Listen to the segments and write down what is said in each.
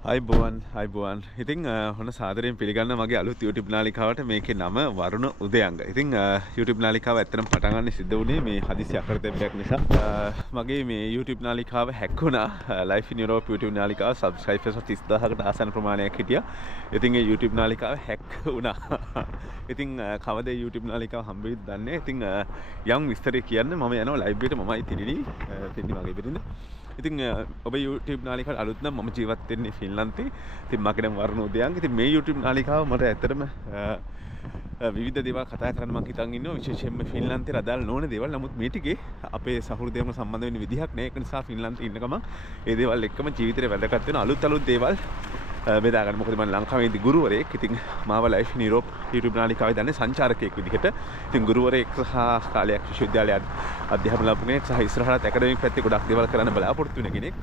අයිබෝන් ඉතින් හොන සාදරයෙන් පිළිගන්න මගේ අලුත් YouTube නාලිකාවට මේකේ නම වරුණ උදයංග. ඉතින් YouTube නාලිකාව ඇත්තටම පටන් ගන්න සිද්ධ වුණේ මේ හදිසි අකරතැබ්බයක් නිසා. මගේ මේ YouTube නාලිකාව හැක් වුණා. Life in Europe YouTube නාලිකාව subscribers 30000කට ආසන්න ප්‍රමාණයක් හිටියා. ඉතින් ඒ YouTube නාලිකාව හැක් වුණා. ඉතින් කවද YouTube නාලිකාව හම්බෙයිද දන්නේ. ඉතින් යම් විස්තරයක් කියන්න මම යනවා live එකට මමයි තිරිනි මගේ බිරිඳ. ඉතින් ඔබ YouTube නාලිකාවට අලුත් නම් මම ජීවත් වෙන්නේ ෆින්ලන්තේ. ඉතින් මගේ නම වරුණ උදයංග. ඉතින් මේ YouTube නාලිකාව මට ඇත්තටම විවිධ දේවල් කතා කරන්න මම හිතන් ඉන්නවා. විශේෂයෙන්ම ෆින්ලන්තේ අදාළ නොවන දේවල්. නමුත් මේ ටිකේ අපේ සහෘදයන්ව සම්බන්ධ වෙන්න විදිහක් නැහැ. ඒක නිසා ෆින්ලන්තේ ඉන්න ගමන් ඒ දේවල් එක්කම ජීවිතේ වැදගත් වෙන අලුත් දේවල් බෙදා ගන්න. මොකද මම ලංකාවේදී ගුරුවරයෙක්. ඉතින් මාව Life in Europe YouTube නාලිකාවේ දන්නේ සංචාරකයෙක් විදිහට. ඉතින් ගුරුවරයෙක් සහ කාලයක් විශ්වවිද්‍යාලයේ අධ්‍යාපන ලබන කෙනෙක් සහ ඉස්සරහට ඇකඩමික් පැත්තේ ගොඩක් දේවල් කරන්න බලාපොරොත්තු වෙන කෙනෙක්.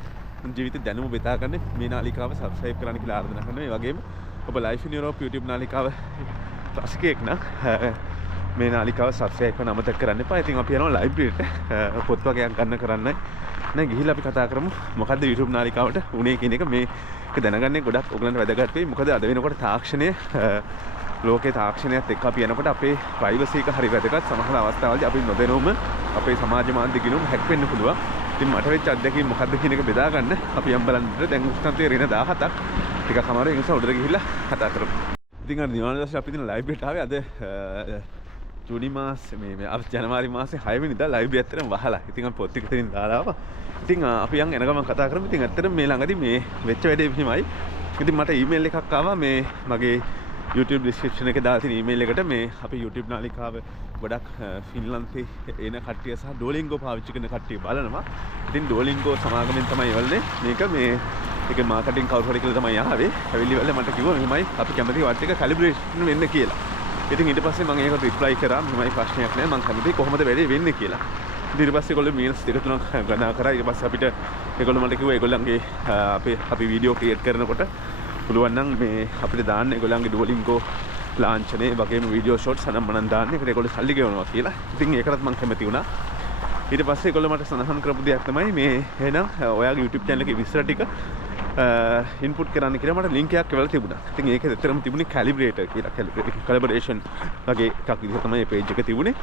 ජීවිත දැනුම බෙදා ගන්න මේ නාලිකාව subscribe කරන්න කියලා ආරාධනා කරනවා. ඒ වගේම ඔබ Life in Europe YouTube නාලිකාව රසිකයෙක් නම් මේ නාලිකාව subscribe කරන්න අමතක කරන්න එපා. ඉතින් අපි යනවා ලයිබ්‍රරියට පොත් වගේක් ගන්න කරන්නයි. නැග ගිහිල්ලා අපි කතා කරමු මොකද්ද YouTube නාලිකාවට උනේ කියන එක. මේක දැනගන්නේ ගොඩක් ඔයගලන්ට වැදගත් වෙයි. මොකද අද වෙනකොට තාක්ෂණය ලෝකේ තාක්ෂණයත් එක්ක අපි යනකොට අපේ ප්‍රයිවසි එක හරි වැදගත්. සමහර අවස්ථාවලදී අපි නොදැනුවම අපේ සමාජ මාධ්‍ය ගිනුම් හැක් වෙන්න පුළුවන්. ඉතින් මට වෙච්ච අත්දැකීම් මොකද්ද කියන එක බෙදා ගන්න අපි යම් බලන්න. දැන් උස්තන්තේ රින 17ක් ටිකක් අමාරුයි. ඒ නිසා උඩට ගිහිල්ලා කතා කරමු. ඉතින් අර දිවාන දවසේ අපි දින ලයිව් එකට ආවේ. අද ජූනි මාසේ මේ ජනවාරි මාසේ 6 වෙනිදා ලයිව් එක ඇත්තටම වහලා. ඉතින් අපි පොත් ටික තනින් දාලා ආවා. ඉතින් අපි යන් එන ගමන් කතා කරමු. ඉතින් ඇත්තටම මේ ළඟදී මේ වෙච්ච වැඩේ මෙහිමයි. ඉතින් මට ඊමේල් එකක් ආවා මේ මගේ YouTube description එකේ දාලා තියෙන ඊමේල් එකට මේ අපේ YouTube නාලිකාව ගොඩක් ෆින්ලන්තේ එන කට්ටිය සහ Duolingo පාවිච්චි කරන කට්ටිය බලනවා. ඉතින් Duolingo සමාගමෙන් තමයි එවල්නේ මේක මේ ඒක මාකටිං කවුරු හරි කියලා තමයි ආවේ. ඇවිල්ලිවල මට කිව්වා මෙහෙමයි අපි කැමති වත් එක කැලිබ්‍රේෂන් වෙන්න කියලා. ඉතින් ඊට පස්සේ මම ඒකට රිප්ලයි කරා මෙහෙමයි ප්‍රශ්නයක් නෑ මම කැමති කොහොමද වැඩේ වෙන්නේ කියලා. ඊට පස්සේ ඒගොල්ලෝ මීල්ස් දෙක තුනක් ගණන් කරා. ඊට පස්සේ අපිට ඒගොල්ලෝ මට කිව්වා ඒගොල්ලන්ගේ අපි වීඩියෝ ක්‍රියේට් කරනකොට පුළුවන් නම් මේ අපිට දාන්න ඒගොල්ලන්ගේ Duolingo ලාංඡනේ වගේම වීඩියෝ ෂොට්ස් අනම්මනම් දාන්න. ඒකට ඒගොල්ලෝ සල්ලි ගෙවනවා කියලා. ඉතින් ඒකටත් මම කැමති වුණා. ඊට පස්සේ ඒගොල්ලෝ මට සඳහන් කරපු දෙයක් තමයි මේ එහෙනම් ඔයාගේ YouTube channel එකේ විස්තර ටික ඉන්පුට් කරන්න කියලා මට ලින්ක් එකක් එවලා තිබුණා. ඉතින් ඒක ඇත්තටම තිබුණේ Calibrator කියලා. Collaboration වගේ එකක් විදිහට තමයි මේ page එක තිබුණේ.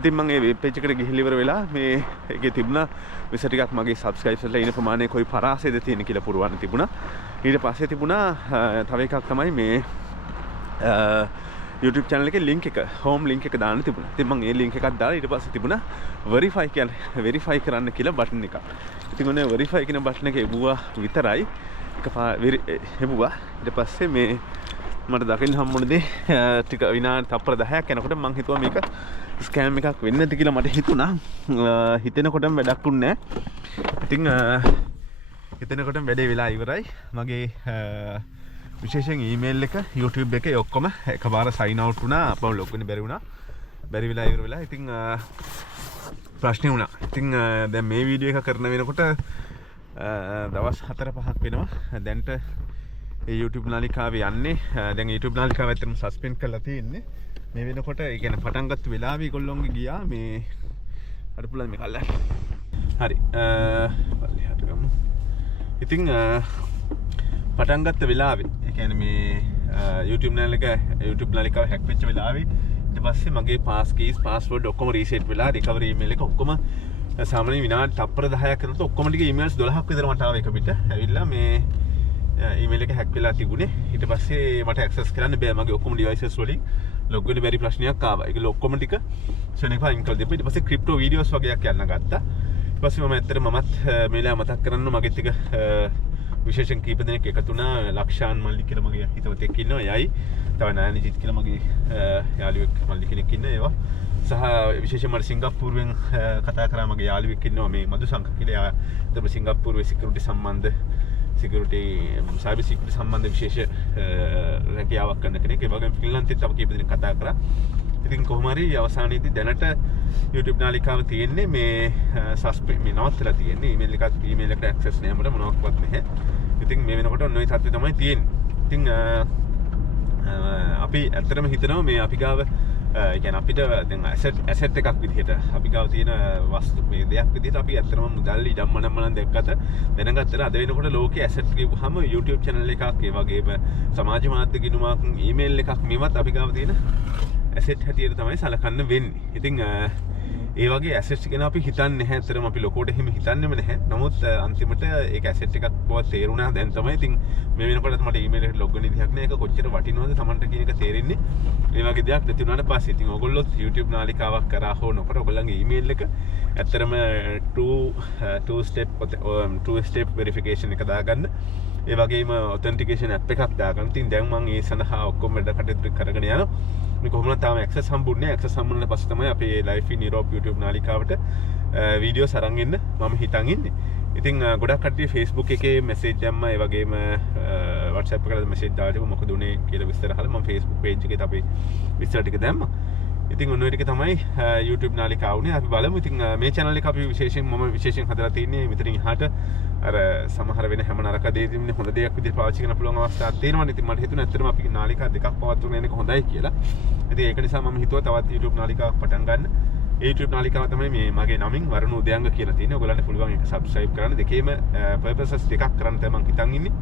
ඉතින් මම මේ වෙබ් page එකට ගිහිල්ලා ඉවර වෙලා මේ ඒකේ තිබුණා විස්තර ටිකක් මගේ subscribers වල ඉන්න ප්‍රමාණය කොයි පරාසෙද තියෙන කියලා පුරවන්න තිබුණා. ඊට පස්සේ තිබුණා තව එකක් තමයි මේ YouTube channel එකේ link එක home link එක දාන්න තිබුණා. ඉතින් මම ඒ link එකක් දාලා ඊට පස්සේ තිබුණා verify කරන්න කියලා button එකක්. ඉතින් ඔන්න verify කියන button එක එබුවා විතරයි. එබුවා. ඊට පස්සේ මේ මට දකින්න හම්බුනේ ටික විනාඩි තප්පර 10ක් යනකොට මම හිතුවා මේක ස්කෑම් එකක් වෙන්නේ නැති කියලා මට හිතුණා. හිතෙනකොටම වැඩක් උන්නේ නැහැ. ඉතින් හිතෙනකොටම වැඩේ වෙලා ඉවරයි. මගේ විශේෂයෙන් ඊමේල් එක YouTube එකේ ඔක්කොම එකපාර sign out වුණා. අපව log වෙන්න බැරි වුණා. බැරි වෙලා ඉවර වෙලා. ඉතින් ප්‍රශ්නේ වුණා. ඉතින් දැන් මේ වීඩියෝ එක කරන වෙනකොට දවස් 4-5ක් වෙනවා. දැන්ට ඒ YouTube නාලිකාවේ යන්නේ. දැන් YouTube නාලිකාව ඇත්තටම සස්පෙන්ඩ් කරලා තියෙන්නේ. මේ වෙනකොට ඒ කියන්නේ පටන් ගත්ත වෙලාවේ ඒගොල්ලෝන්ගේ ගියා මේ අර පුළුවන් මේ කල්ලා. හරි. පල්ලියට ගමු. ඉතින් පටන් ගත්ත වෙලාවේ ඒ කියන්නේ මේ YouTube නාලිකාව හැක් වෙච්ච වෙලාවේ ඊට පස්සේ මගේ pass keys password ඔක්කොම reset වෙලා recovery email එක ඔක්කොම සාමාන්‍ය විනාඩි තප්පර 10ක් කරනකොට ඔක්කොම ටික emails 12ක් විතර මට ආව එක පිට. ඇවිල්ලා මේ ඊමේල් එක හැක් වෙලා තිබුණේ. ඊට පස්සේ මට ඇක්සස් කරන්න බෑ. මගේ ඔක්කොම ඩිවයිසස් වලින් ලොග් වෙන්න බැරි ප්‍රශ්නයක් ආවා. ඒක ඔක්කොම ටික ෂණික අයින් කරලා දෙපා. ඊට පස්සේ ක්‍රිප්ටෝ වීඩියෝස් වගේක් යන්න ගත්තා. ඊට පස්සේ මම ඇත්තට මමත් මේලා මතක් කරන්න මගෙත් එක විශේෂයෙන් කීප දෙනෙක් එකතු වුණා. ලක්ෂාන් මල්ලි කියලා මගේ හිතවතෙක් ඉන්නවා. එයයි තව නයනජිත් කියලා මගේ යාළුවෙක් මල්ලි කෙනෙක් ඉන්නවා. ඒවා සහ විශේෂයෙන්ම සිංගප්පූරුවෙන් කතා කරා මගේ යාළුවෙක් ඉන්නවා මේ මදුසංක කියලා. එතකොට සිංගප්පූරුවේ සිකියුරිටි සම්බන්ධ cyber security සම්බන්ධ විශේෂ රැකියාවක් කරන කෙනෙක්. ඒ වගේම ෆින්ලන්තෙත් තව කීප දෙනෙක් කතා කරා. ඉතින් කොහොම හරි අවසානයේදී දැනට YouTube නාලිකාව තියෙන්නේ මේ සස්පෙන්ඩ් මේ නවත්තලා තියෙන්නේ. ඊමේල් එකට ඇක්සස් නැහැ මට මොනවක්වත් නැහැ. ඉතින් මේ වෙනකොට ඔන්න ඔය තත්ත්වය තමයි තියෙන්නේ. ඉතින් අපි ඇත්තටම හිතනවා මේ අපි ගාව ගැන අපිට ඇසෙට් එකක් විදිහට අපි ගාව තියෙන වස්තු මේ දෙයක් විදිහට අපි ඇත්තටම මුදල් ඉඩම් මනම්මනම් දැක්කට දැනගත්තට අද වෙනකොට ලෝකේ ඇසෙට් කියපුවාම YouTube channel එකක් ඒ වගේම සමාජ මාධ්‍ය ගිණුමක් ඊමේල් එකක් මේවත් අපි ගාව තියෙන ඇසෙට් හැටියට තමයි සලකන්න වෙන්නේ. ඉතින් ඒ වගේ ඇසෙට්ස් ගැන අපි හිතන්නේ නැහැ. ඇත්තටම අපි ලොකෝට එහෙම හිතන්නේම නැහැ. නමුත් අන්තිමට ඒක ඇසෙට් එකක් බව තේරුණා දැන් තමයි. ඉතින් මේ වෙනකොටත් මට ඊමේල් එකට ලොග් වෙන විදිහක් නෑ. ඒක කොච්චර වටිනවද Tamanට කියන එක තේරෙන්නේ. ඒ වගේ දෙයක් නැති වුණාට පස්සේ ඉතින් ඔයගොල්ලොත් YouTube නාලිකාවක් කරා හෝ නොකර ඔයගොල්ලන්ගේ ඊමේල් එක ඇත්තටම two step verification එක දාගන්න. ඒ වගේම authentication app එකක් දාගන්න. ඉතින් දැන් මම ඒ සඳහා ඔක්කොම වැඩ කටයුතු කරගෙන යනවා. මේ කොහොමද තාම access හම්බුන්නේ. access හම්බුනට පස්සේ තමයි අපේ live in Europe YouTube නාලිකාවට වීඩියෝස් අරන් එන්න මම හිතන් ඉන්නේ. ඉතින් ගොඩක් කට්ටිය Facebook එකේ message දැම්මා. ඒ වගේම WhatsApp එකට message දාලා තිබුණා මොකද උනේ කියලා විස්තර අහලා මම Facebook page එකේ අපි විස්තර ටික දැම්මා. ඉතින් ඔන්න ඔය ටික තමයි YouTube නාලිකාව උනේ. අපි බලමු. ඉතින් මේ channel එක අපි විශේෂයෙන් හදලා තින්නේ මෙතනින් එහාට අර සමහර වෙන හැම නරක දෙයකින් හොඳ දෙයක් විදිහට පාවිච්චි කරන්න පුළුවන් අවස්ථාවක් තියෙනවා. ඉතින් මට හිතුණා ඇත්තටම අපි නාලිකා දෙකක් පවත්වන එක හොඳයි කියලා. ඉතින් ඒක නිසා මම හිතුවා තවත් YouTube නාලිකාවක් පටන් ගන්න. ඒ YouTube නාලිකාව තමයි මේ මගේ නමින් වරුණ උදයංග කියලා තියෙන්නේ. ඔයගොල්ලන්ට පුළුවන් ඒක subscribe කරන්න. දෙකේම purposes දෙකක් කරන්න තමයි මම හිතන් ඉන්නේ.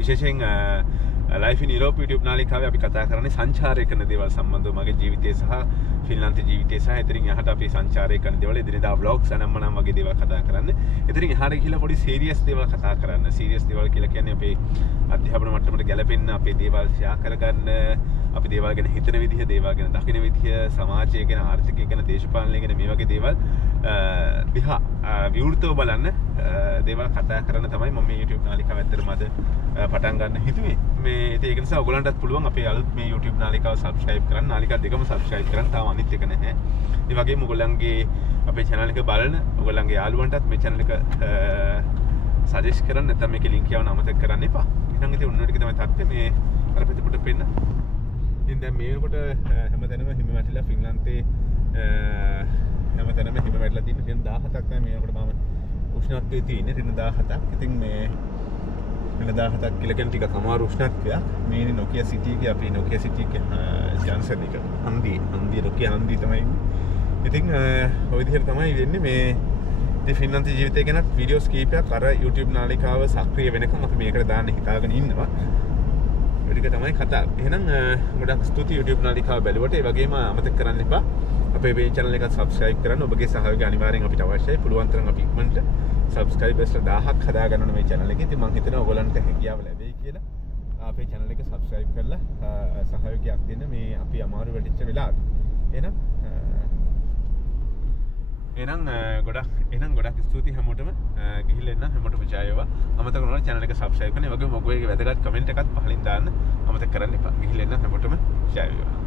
විශේෂයෙන් Life in Europe YouTube නාලිකාවේ අපි කතා කරන්නේ සංචාරය කරන දේවල් සම්බන්ධව මගේ ජීවිතය සහ ෆින්ලන්තේ ජීවිතය සහ එතනින් එහාට අපි සංචාරය කරන දේවල් එදිනෙදා vlogs අනම්මනම් වගේ දේවල් කතා කරන්නේ. එතනින් එහාට ගිහිල්ලා පොඩි serious දේවල් කතා කරන්න. serious දේවල් කියලා කියන්නේ අපේ අධ්‍යාපන මට්ටමට ගැලපෙන්න අපේ දේවල් ෂෙයා කරගන්න, අපි දේවල් ගැන හිතන විදිහ, දේවල් ගැන දකින විදිහ, සමාජය ගැන, ආර්ථිකය ගැන, දේශපාලනය ගැන මේ වගේ දේවල් දිහා විවෘතව බලන්න දේවල් කතා කරන්න තමයි මම මේ YouTube නාලිකාව ඇත්තටම අද පටන් ගන්න හිතුවේ. මේ ඒක නිසා ඔයගලන්ටත් පුළුවන් අපේ අලුත් මේ YouTube නාලිකාව subscribe කරන්න. නාලිකා දෙකම subscribe කරන්න. තාම අනිත් එක නැහැ. ඒ වගේම ඔයගලන්ගේ අපේ channel එක බලන ඔයගලන්ගේ යාළුවන්ටත් මේ channel එක suggest කරන්න. නැත්නම් මේකේ link යවන්න අමතක කරන්න එපා. එහෙනම් ඉතින් ඔන්න ඔය ටික තමයි තත්ත්වය. මේ අර පිටපොට පෙන්න. ඉතින් දැන් මේ වෙනකොට හැමතැනම හිම වැටිලා ෆින්ලන්තේ හැමතැනම හිම වැටිලා තියෙන 17ක් තමයි මේ වෙනකොට මම උෂ්ණත්වයේ තියෙන්නේ 17ක්. ඉතින් මේ 17ක් කියලා කියන ටික අමාරු උෂ්ණත්වයක්. මේ Nokia City එකේ අපි Nokia City එකේ ජන්සන් එක හන්දිය Nokia හන්දිය තමයි ඉන්නේ. ඉතින් ওই විදිහට තමයි වෙන්නේ මේ ඉතින් ෆින්ලන්තේ ජීවිතය ගැන වීඩියෝස් කීපයක් අර YouTube නාලිකාව සක්‍රිය වෙනකන් අපි මේකට දාන්න හිතාගෙන ඉන්නවා. ඒ ටික තමයි කතාව. එහෙනම් ගොඩක් ස්තුතියි YouTube නාලිකාව බැලුවට. ඒ වගේම අමතක කරන්න එපා අපේ මේ channel එක subscribe කරන්න. ඔබගේ සහයෝගය අනිවාර්යෙන් අපිට අවශ්‍යයි. පුළුවන් තරම් අපි ඉක්මනට subscribers 1000ක් හදාගන්න ඕනේ මේ channel එකේ. ඉතින් මම හිතනවා ඔයගලන්ට හැකියාව ලැබෙයි කියලා. අපේ channel එක subscribe කරලා සහයෝගයක් දෙන්න මේ අපි අමාරු වෙටිච්ච වෙලාවට. එහෙනම් ගොඩක් ස්තුතියි හැමෝටම. ගිහිල්ලා එන්න හැමෝටම ජය වේවා. අමතක නොකර channel එක subscribe කරන්න. ඒ වගේම ඔයගොල්ලෝගේ වැදගත් comment එකත් පහලින් දාන්න අමතක කරන්න එපා. ගිහිල්ලා එන්න හැමෝටම ජය වේවා.